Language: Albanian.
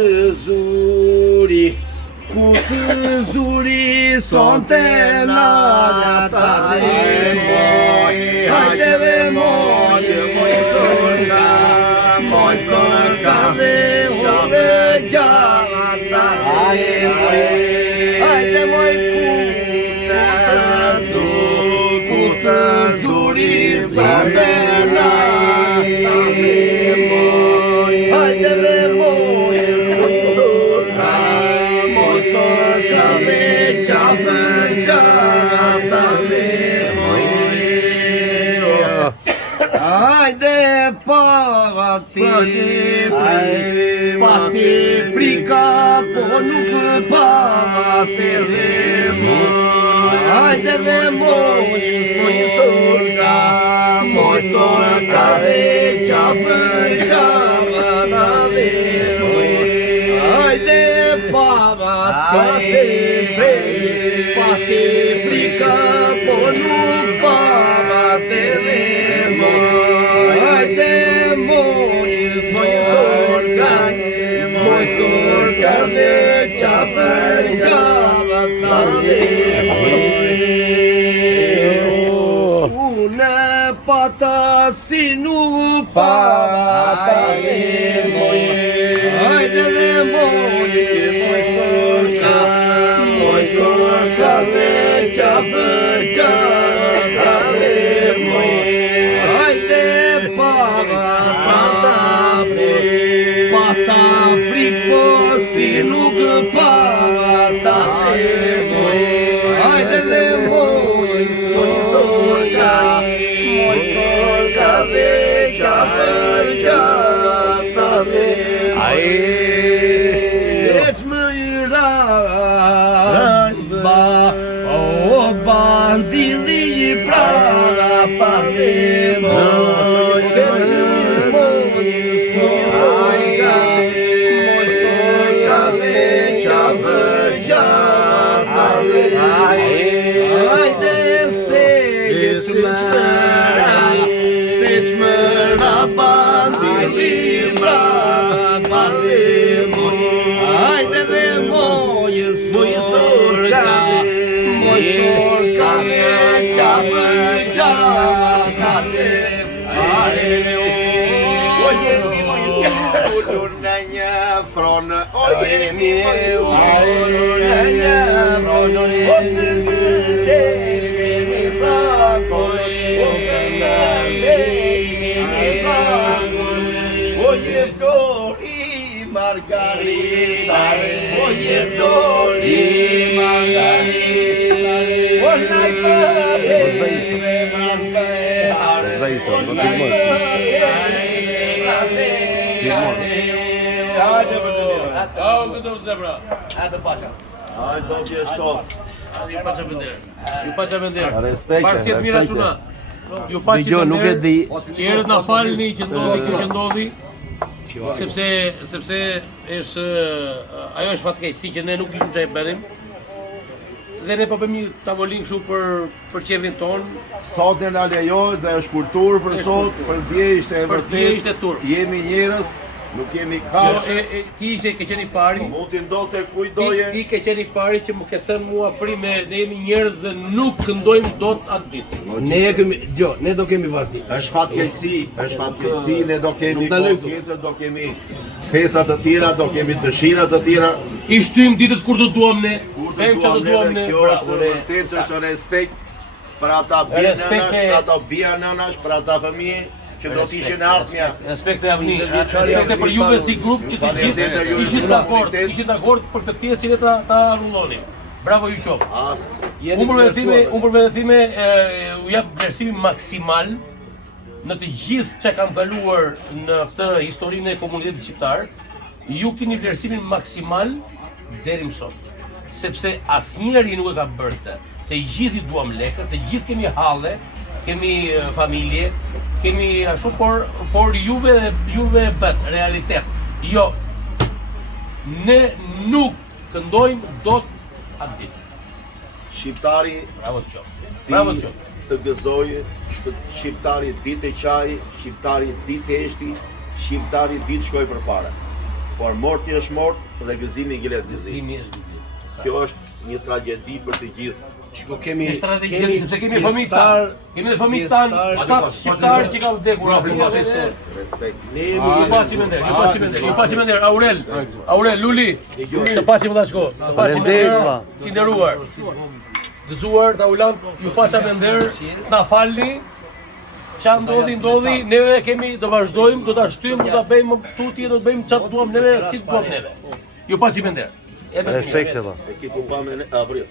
Zuri, ku të zuri sonte nada ta moj, hajde dhe moj sonka, dhe ove gjata hajde moj ku të zuri sonte nada moj, hajde dhe moj hajde pati frika po nuk pati dhe moj, hajde dhe moj sorka dhe qafë qafë dhe moj, hajde pati frika po nuk pati dhe moj, hajde moj sorka dhe qafë qafë dhe moj. Une pata si nuk pata dhe moj, hajde dhe moj sorka dhe qafë qafë dhe moj, hajde pata friko si nuk pata dhe moj, hajde dhe moj sorka dhe qafë qafë dhe moj. Seç më i bandili i prara pa dhe moj, sorka dhe qafë qafë dhe moj, hajde seç më bandili i prara pa dhe moj, hajde dhe moj sorka dhe qafë qafë dhe moj. O jemi ullur në një fronë, o jemi ullur në një fronë, o kërgëllemi zakoj, o kërgëllemi zakoj, o je flori margarita, o je flori margarita, o naj përre se mrande hare, o naj përre se mrande hare. Hajde për të mirë. Këtë zebra. Hajde paqa. Hajde do që është top. Ju paqa më nderë. Ju paqa më nderë. Respekte, Parësit mira quna. Ju paqa më nderë. Që herët na falni që ndodhi që ndodhi. Sepse ajo është fatkeqësi që ne nuk ishim çaj bënim. Dhe ne po bëjmë një tavolinë kështu për qevin ton. Sot ne na lejohet dhe është kulturë për sot, për dje ishte e vërtet. Jemi njerëz, nuk jemi kafshë. Ti ishe ke qenë i pari. Mund t'i ndote kujdoje. Ti ke qenë i pari që më ke thënë mua frime, ne jemi njerëz dhe nuk këndojmë dot atë ditë. Ne do kemi vazhdim. Është fatkeqësi, ne do kemi kohë tjetër, do kemi festa të tjera, do kemi dëshira të tjera. I shtym ditët kur do duam ne. Vem çfarë do duam ne. Kjo është vërtet është respekt për ata nënash, për ata bija nënash, për ata fëmijë që do t'ishin ardhmja. Respekte javni, respekte për juve si grup që të gjithë ishin dakord për këtë pjesë që ne ta anulloni. Bravo ju qoftë. Unë për vetë time u jap vlerësimin maksimal në të gjithë që kam kaluar në këtë historinë e komunitetit shqiptar. Ju keni vlerësimin maksimal deri më sot. Sepse asnjëri nuk e ka bërë këtë. Të gjithë i duam lekë, të gjithë kemi halle, kemi familje, kemi ashtu, por juve bët realitet. Jo, ne nuk këndojmë dot atë ditë. Shqiptari Bravo të qoftë. Bravo të qoftë. Të gëzojë, shqiptari ditë e qaj, shqiptari ditë e eshti, shqiptari ditë shkoj për para. por morti është mort dhe gëzimi gjilet gëzim. Gëzimi është gëzim. Kjo është një tragjedi për të gjithë. Shiko, kemi Sepse kemi fëmijë tanë. Kemi dhe fëmijë tanë, 7 shqiptarë që kanë vdekur në Afrikë. Respekt. Ju pasim ender, ju pasim ender, Aurel, Luli, të pasim vëllazko, të pasim ender, i nderuar. Gëzuar, ta ulan, ju pasim ender, na falni. Qa ndodhi, neve kemi, do vazhdojmë, do ta shtyjmë, do ta bëjmë tutje, do të bëjmë çfarë duam neve, si duam neve. Ju pasim ender. Respekte, Ekipu pa me ne, aprill.